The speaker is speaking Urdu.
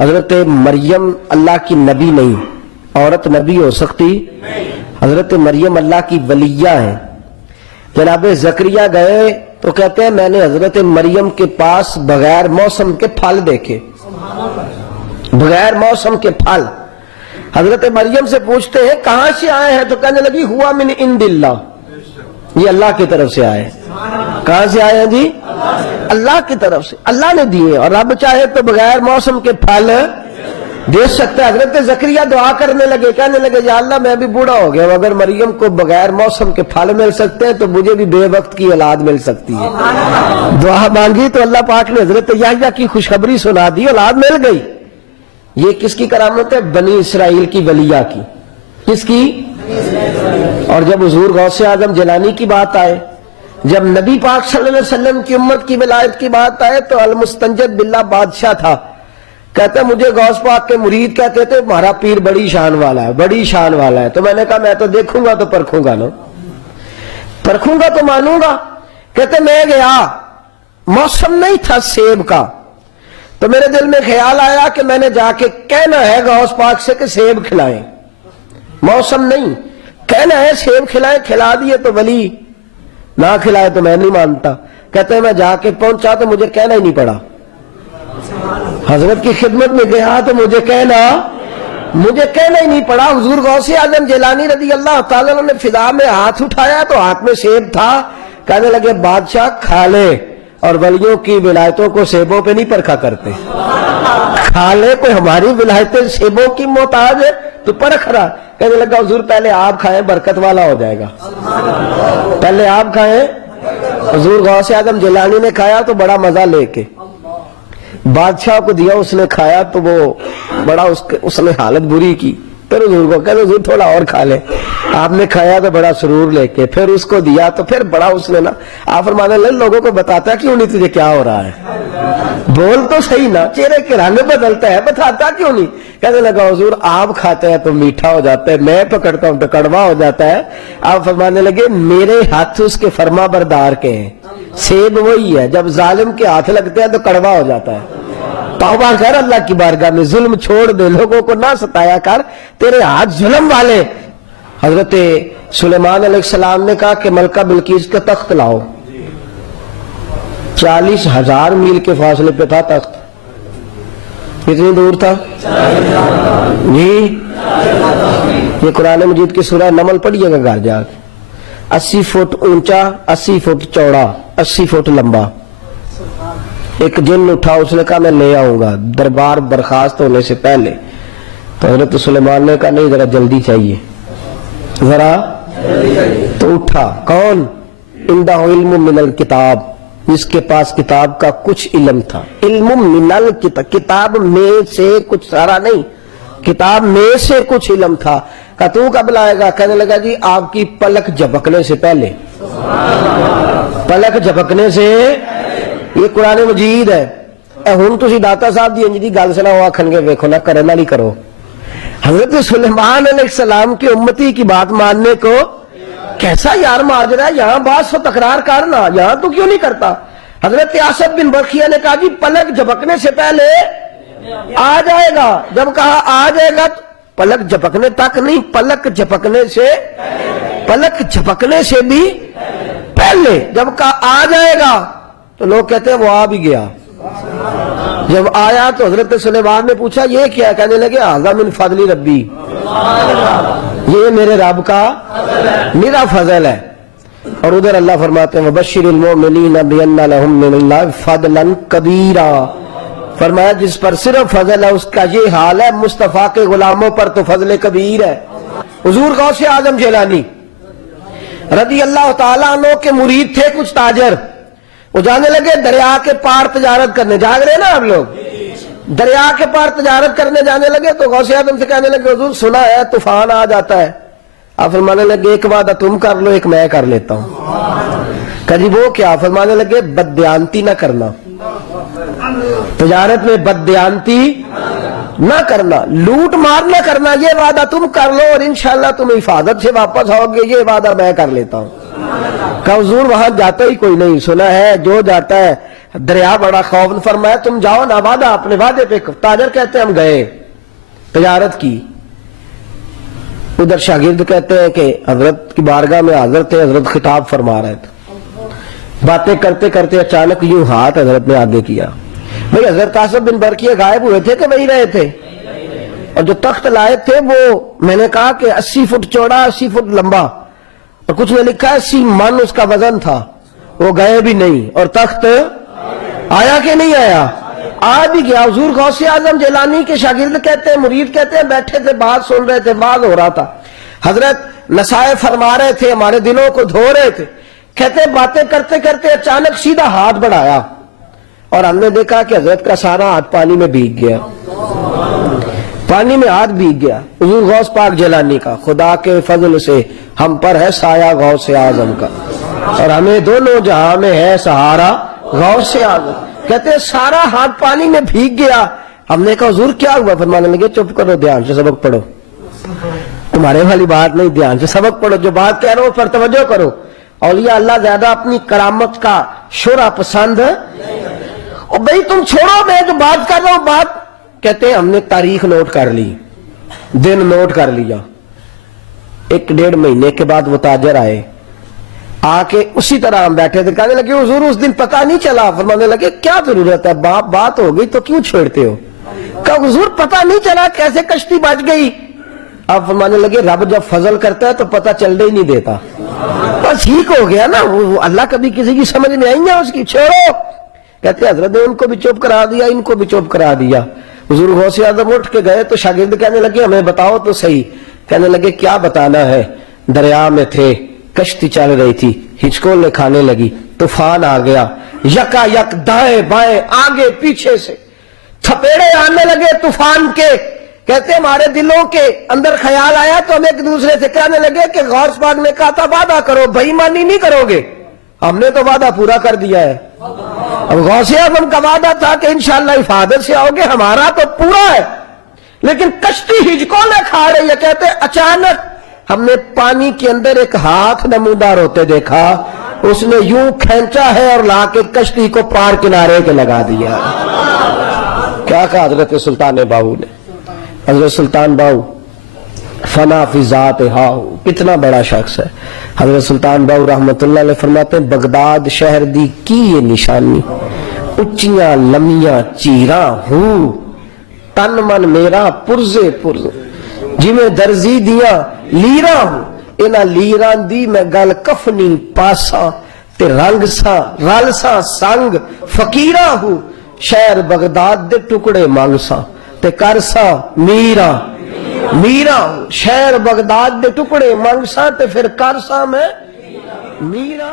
حضرت مریم اللہ کی نبی نہیں، عورت نبی ہو سکتی؟ حضرت مریم اللہ کی ولیہ ہیں۔ جناب زکریا گئے تو کہتے ہیں میں نے حضرت مریم کے پاس بغیر موسم کے پھل دیکھے، بغیر موسم کے پھل۔ حضرت مریم سے پوچھتے ہیں کہاں سے آئے ہیں؟ تو کہنے لگی ہوا من عند اللہ، یہ اللہ کی طرف سے آئے۔ کہاں سے آئے ہیں جی؟ اللہ کی طرف سے، اللہ نے دیے، اور رب چاہے تو بغیر موسم کے پھل دے سکتا ہے۔ حضرت زکریا دعا کرنے لگے، کہنے لگے یا اللہ میں بھی بوڑھا ہو گیا، اگر مریم کو بغیر موسم کے پھل مل سکتے ہیں تو مجھے بھی بے وقت کی اولاد مل سکتی ہے۔ دعا مانگی تو اللہ پاک نے حضرت یحییٰ کی خوشخبری سنا دی، اولاد مل گئی۔ یہ کس کی کرامت ہے؟ بنی اسرائیل کی ولیہ کی۔ کس کی؟ اور جب حضور غوث اعظم جیلانی کی بات آئے، جب نبی پاک صلی اللہ علیہ وسلم کی امت کی ولایت کی بات آئے تو المستنجد باللہ بادشاہ تھا، کہتا ہے مجھے غوث پاک کے مرید کہتے تھے ہمارا پیر بڑی شان والا ہے، بڑی شان والا ہے۔ تو میں نے کہا میں تو دیکھوں گا تو پرکھوں گا نا، پرکھوں گا تو مانوں گا۔ کہتے میں گیا، موسم نہیں تھا سیب کا، تو میرے دل میں خیال آیا کہ میں نے جا کے کہنا ہے غوث پاک سے کہ سیب کھلائیں، موسم نہیں، کہنا ہے سیب کھلائیں، کھلا دیے تو ولی، نہ کھلائے تو میں نہیں مانتا۔ کہتے ہیں میں جا کے پہنچا تو مجھے کہنا ہی نہیں پڑا، حضرت کی خدمت میں گیا تو مجھے کہنا ہی نہیں پڑا۔ حضور غوث اعظم جیلانی رضی اللہ تعالیٰ عنہ نے فضا میں ہاتھ اٹھایا تو ہاتھ میں سیب تھا، کہنے لگے بادشاہ کھا لے، اور ولیوں کی ولایتوں کو سیبوں پہ نہیں پرکھا کرتے، کھا لے، کوئی ہماری ولایتیں سیبوں کی محتاج ہے تو پرکھ رہا۔ کہنے لگا حضور پہلے آپ کھائیں برکت والا ہو جائے گا، پہلے آپ کھائیں۔ حضور غوث اعظم جیلانی نے کھایا تو بڑا مزہ لے کے بادشاہ کو دیا، اس نے کھایا تو وہ بڑا اس نے حالت بری کی، پھر حضور کو کہتے حضور تھوڑا اور کھا لے، آپ نے کھایا تو بڑا سرور لے کے پھر اس کو دیا تو پھر بڑا اس نے نا، آپ فرمانے لگے لوگوں کو بتاتا کیوں نہیں تجھے کیا ہو رہا ہے، بول تو صحیح نا، چہرے کے رنگ بدلتا ہے، بتاتا کیوں نہیں؟ کہنے لگا حضور آپ کھاتے ہیں تو میٹھا ہو جاتا ہے، میں پکڑتا ہوں تو کڑوا ہو جاتا ہے۔ آپ فرمانے لگے میرے ہاتھ اس کے فرما بردار کے ہیں، سیب وہی ہے، جب ظالم کے ہاتھ لگتے ہیں تو کڑوا ہو جاتا ہے۔ توبہ کر اللہ کی بارگاہ میں، ظلم چھوڑ دے، لوگوں کو نہ ستایا کر، تیرے ہاتھ ظلم والے۔ حضرت سلیمان علیہ السلام نے کہا کہ ملکہ بلقیس کا تخت لاؤ، 40,000 میل کے فاصلے پہ تھا تخت، کتنی دور تھا جی؟ یہ قرآن مجید کی سورہ نمل پڑھیے گا گھر جا کے، 80 فٹ اونچا، 80 فٹ چوڑا، 80 فٹ لمبا۔ ایک جن اٹھا، اس نے کہا میں لے آؤں گا دربار برخاست ہونے سے پہلے، تو حضرت سلیمان نے کہا نہیں ذرا جلدی چاہیے، ذرا تو اٹھا۔ کون؟ عندہ علم من الکتاب، جس کے پاس کتاب کا کچھ علم تھا، علم من الکتاب، کتاب میں سے کچھ، سارا نہیں، کتاب میں سے کچھ علم تھا۔ کہا تو کب لائے گا؟ کہنے لگا جی آپ کی پلک جھپکنے سے پہلے، پلک جھپکنے سے، یہ قرآن مجید ہے۔ اے ہن تسی داتا صاحب دی انج دی گل سناؤ، آکھن گے ویکھو نہ کرے نہ نہیں کرو۔ حضرت سلیمان علیہ السلام کی امتی کی بات ماننے کو کیسا یار ماجرا ہے، یہاں بات سے تکرار کرنا، یہاں تو کیوں نہیں کرتا؟ حضرت آصف بن برقیہ نے کہا جی پلک جھپکنے سے پہلے آ جائے گا، جب کہا آ جائے گا تو پلک جھپکنے تک نہیں، پلک جھپکنے سے، پلک جھپکنے سے بھی پہلے، جب کہا آ جائے گا تو لوگ کہتے ہیں وہ آ بھی گیا۔ جب آیا تو حضرت سلیمان نے پوچھا یہ کیا؟ کہنے لگے ھذا من فضل ربی، یہ میرے رب کا میرا فضل ہے۔ اور ادھر اللہ فرماتے ہیں وبشر المؤمنین بان لهم من اللہ فضلا کبیرا، فرمایا جس پر صرف فضل ہے اس کا یہ حال ہے، مصطفیٰ کے غلاموں پر تو فضل کبیر ہے۔ حضور غوث اعظم جیلانی رضی اللہ تعالیٰ عنہ کے مرید تھے کچھ تاجر، وہ جانے لگے دریا کے پار تجارت کرنے، جاگ رہے نا آپ لوگ، دریا کے پار تجارت کرنے جانے لگے تو غوث اعظم سے کہنے لگے حضور سنا ہے طوفان آ جاتا ہے۔ آپ فرمانے لگے ایک وعدہ تم کر لو ایک میں کر لیتا ہوں۔ کہ جی وہ کیا؟ فرمانے لگے بددیانتی نہ کرنا، تجارت میں بددیانتی نہ کرنا، لوٹ مار نہ کرنا، یہ وعدہ تم کر لو اور انشاءاللہ تم حفاظت سے واپس آؤ گے، یہ وعدہ میں کر لیتا ہوں۔ کہ حضور وہاں جاتا ہی کوئی نہیں، سنا ہے جو جاتا ہے دریا بڑا خوف فرمایا تم جاؤ نا وعدہ اپنے وعدے پہ. تاجر کہتے ہیں ہم گئے, تجارت کی. ادھر شاگرد کہتے ہیں کہ حضرت کی بارگاہ میں حاضر تھے, حضرت خطاب فرما رہے تھے. باتیں کرتے کرتے اچانک یوں ہاتھ حضرت نے آگے کیا. بھئی حضرت آصف بن برقیہ غائب ہوئے تھے کہ وہی رہے تھے؟ اور جو تخت لائے تھے وہ میں نے کہا کہ 80 فٹ چوڑا 80 فٹ لمبا, اور کچھ میں لکھا ہے 80 من اس کا وزن تھا. وہ گئے بھی نہیں, اور تخت آیا کہ نہیں آیا؟ آ بھی گیا. حضور غوث اعظم جیلانی کے شاگرد کہتے ہیں, مرید کہتے ہیں, بیٹھے تھے بات سن رہے تھے, واز ہو رہا تھا. حضرت نصائح فرما رہے تھے, ہمارے دلوں کو دھو رہے تھے. کہتے ہیں باتیں کرتے کرتے اچانک سیدھا ہاتھ بڑھایا اور ہم نے دیکھا کہ حضرت کا سارا ہاتھ پانی میں بھیگ گیا. پانی میں ہاتھ بھیگ گیا. حضور غوث پاک جیلانی کا خدا کے فضل سے ہم پر ہے سایہ غوث اعظم کا, اور ہمیں دونوں جہاں میں ہے سہارا غوث اعظم. کہتے ہیں سارا ہاتھ پانی میں بھیگ گیا. ہم نے کہا حضور کیا ہوا؟ فرمانے لگے چپ کرو, دھیان سے سبق پڑھو. تمہارے والی بات نہیں, دھیان سے سبق پڑھو. جو بات کہہ رہا ہوں اس پر توجہ کرو. اولیاء اللہ زیادہ اپنی کرامت کا شورا پسند ہے. اور بھئی تم چھوڑو, میں جو بات کر رہا ہوں بات. کہتے ہیں ہم نے تاریخ نوٹ کر لی, دن نوٹ کر لیا. 1-1.5 مہینے کے بعد وہ تاجر آئے, آ کے اسی طرح ہم بیٹھے تھے. کہنے لگے حضور اس دن پتہ نہیں چلا. فرمانے لگے کیا ضرورت ہے, بات ہو گئی تو کیوں چھیڑتے ہو؟ کہا حضور پتہ نہیں چلا کیسے کشتی بچ گئی. اب فرمانے لگے رب جب فضل کرتا ہے تو پتہ چلنے ہی نہیں دیتا. بس ٹھیک ہو گیا نا, وہ اللہ کبھی کسی کی سمجھ نہیں آئی ہے اس کی, چھوڑو. کہتے حضرت نے ان کو بھی چپ کرا دیا, ان کو بھی چپ کرا دیا. حضور غوث اعظم اٹھ کے گئے تو شاگرد کہنے لگے ہمیں بتاؤ تو صحیح. کہنے لگے کیا بتانا ہے, دریا میں تھے, کشتی چل رہی تھی, ہچکولیں کھانے لگی, طوفان آ گیا, یکا یک دائیں بائیں آگے پیچھے سے تھپیڑے آنے لگے طوفان کے. کہتے ہمارے دلوں کے اندر خیال آیا تو ہم ایک دوسرے سے کہنے لگے کہ غوث پاک نے کہا تھا وعدہ کرو, بے ایمانی نہیں کرو گے. ہم نے تو وعدہ پورا کر دیا ہے. اب غوث اعظم کا وعدہ تھا کہ انشاءاللہ حفاظت سے آؤ گے, ہمارا تو پورا ہے. لیکن کشتی ہچکولیں کھا رہی ہے. کہتے اچانک ہم نے پانی کے اندر ایک ہاتھ نمودار ہوتے دیکھا, اس نے یوں کھینچا ہے اور لا کے کشتی کو پار کنارے کے لگا دیا. کیا کہا حضرت سلطان باہو نے؟ حضرت سلطان باہو فنا فی ذات ہاؤ, کتنا بڑا شخص ہے. حضرت سلطان باہو رحمت اللہ علیہ فرماتے ہیں بغداد شہر دی کی یہ نشانی, اچیاں لمیاں چیراں ہوں, تن من میرا پرزے پرز, جی میں درزی دیاں لیراں ہوں, انہاں لیراں دی میں گل کفنی پاساں, تے رنگ ساں رل ساں سنگ فقیراں ہوں, شہر بغداد دے ٹکڑے مانگ ساں, تے کرساں میراں میرا ہوں, شہر بغداد دے ٹکڑے مانگ ساں تے پھر کرساں میں میرا.